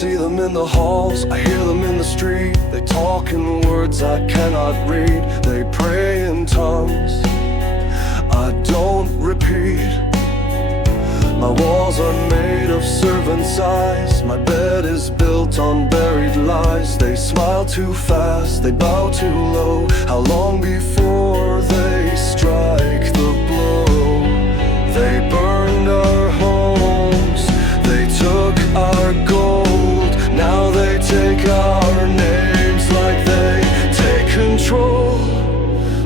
see them in the halls, I hear them in the street. They talk in words I cannot read. They pray in tongues I don't repeat. My walls are made of servants' eyes. My bed is built on buried lies. They smile too fast, they bow too low. How long before they strike the blow? They burned our homes, they took our gold. Now they take our names like they take control.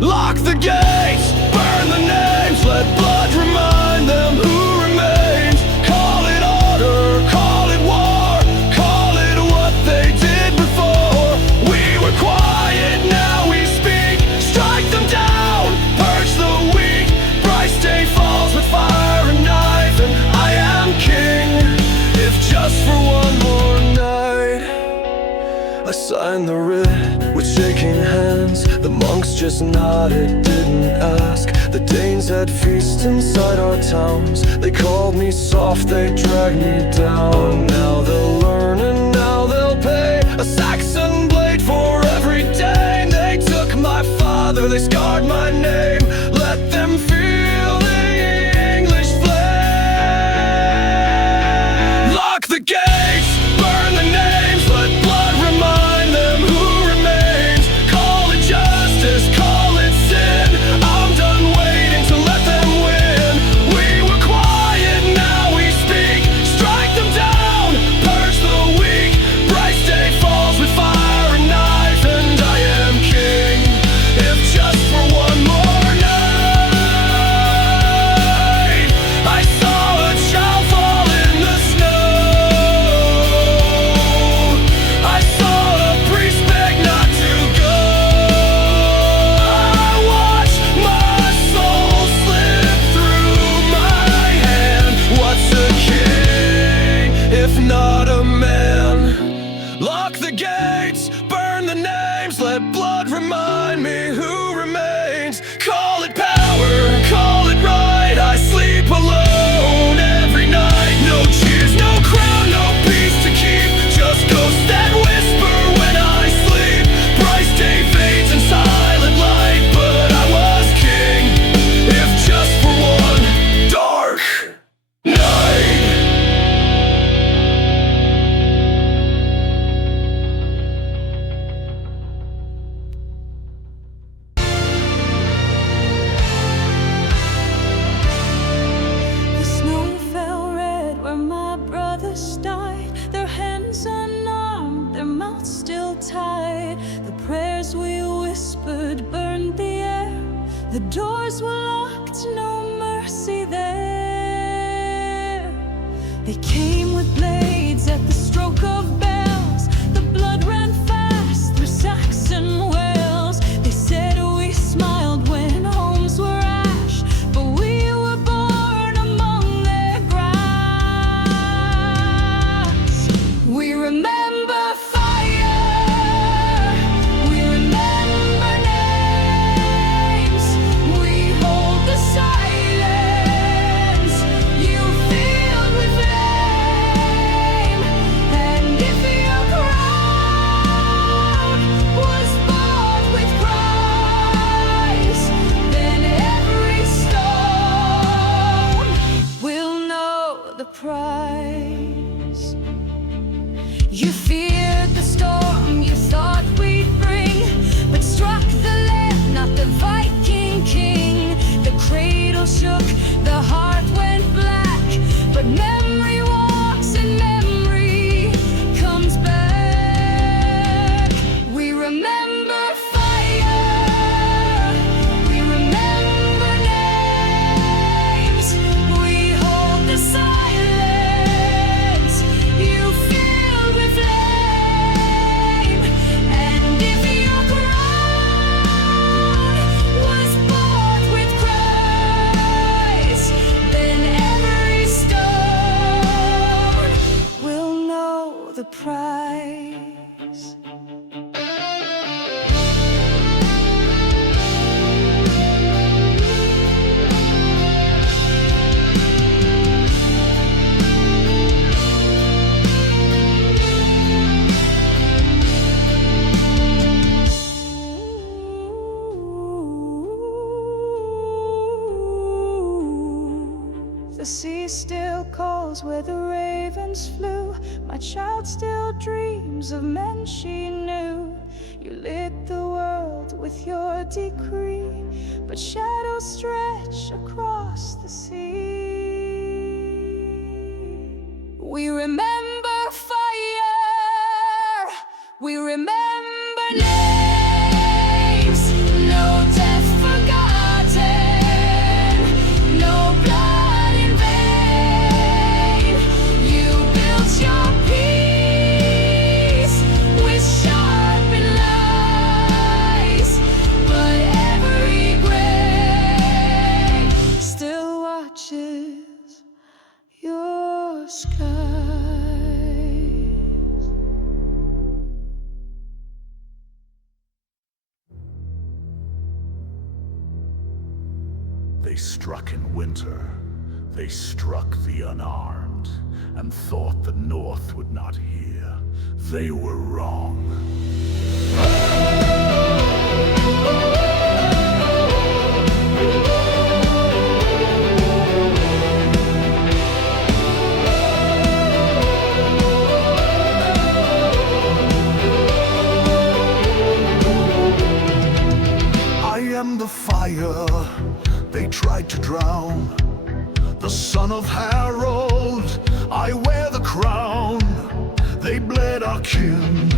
Lock the gates, burn the names, let blood remind them who remains. Call it order, call it war, call it what they did before. We were quiet, now we speak. Strike them down, purge the weak. Brice day falls with fire and knife, and I am king, if just for one more night. I signed the writ with shaking hands. The monks just nodded, didn't ask. The Danes had feasts inside our towns. They called me soft, they dragged me down. Now they'll learn and now they'll pay. A Saxon blade for every Dane. They took my father, they scarred my name. Let them feel the English flame. Lock the gates, burn the names, let blood remind them who remains. Call it justice, call it sin. I'm done waiting to let them win. We were quiet, now we speak. Strike them down, purge the weak. Brice day falls with fire and knife, and I am king, if just for one more night. I saw a child fall in the snow. I saw a priest beg not to go. I watched my soul slip through my hand. What's a king if not a man? Lock the gates, burn the names, let blood remind me who remains. Call it power, call it right. I sleep alone every night. No cheers, no crown, no peace to keep. Just ghosts that whisper when I sleep. Brice day fades in silent light, but I was king, if just for one dark night. The snow fell red where my brothers died. Their hands unarmed, their mouths still tied. The prayers we whispered burned the air. The doors were locked, no mercy there. They came with blades at the stroke of bells. The blood ran fast through Saxon Wales. They said we smiled when homes were ash, but we were born among their grass. We remember fire, we remember names. We hold the The sea still calls where the ravens flew. My child still dreams of men she knew. You lit the world with your decree, but shadows stretch across the sea. We remember fire, we remember names, no death forgotten, no blood in vain. You built your peace with sharpened lies, but every grave still watches your skies. They struck in winter, they struck the unarmed, and thought the North would not hear. They were wrong. I am the fire they tried to drown, the son of Harold, I wear the crown. They bled our kin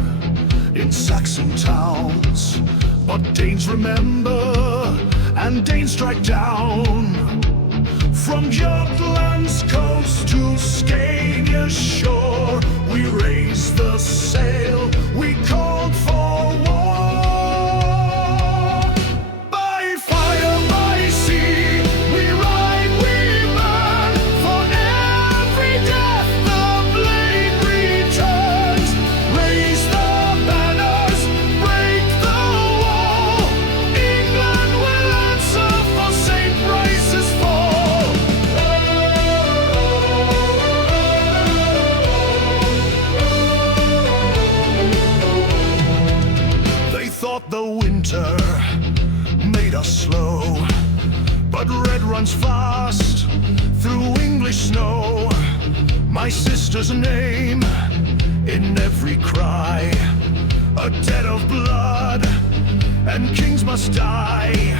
in Saxon towns, but Danes remember and Danes strike down. From Jutland's coast to Scania's shore, we raised the sail, we called for war. The winter made us slow, but red runs fast through English snow. My sister's name in every cry, a debt of blood, and kings must die.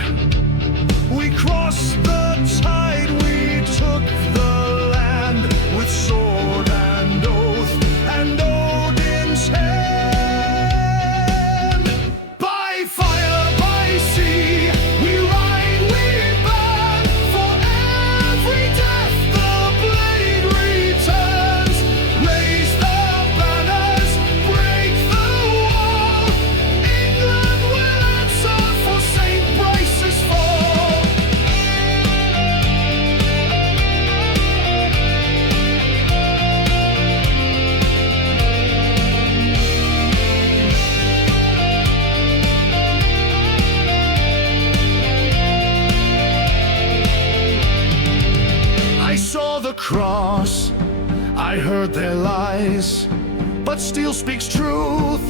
We crossed the tide, we took the land with sword and oath and Odin's hand. Cross, I heard their lies, but steel speaks truth.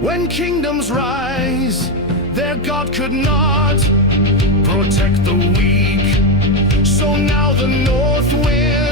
When kingdoms rise, their God could not protect the weak. So now the north wind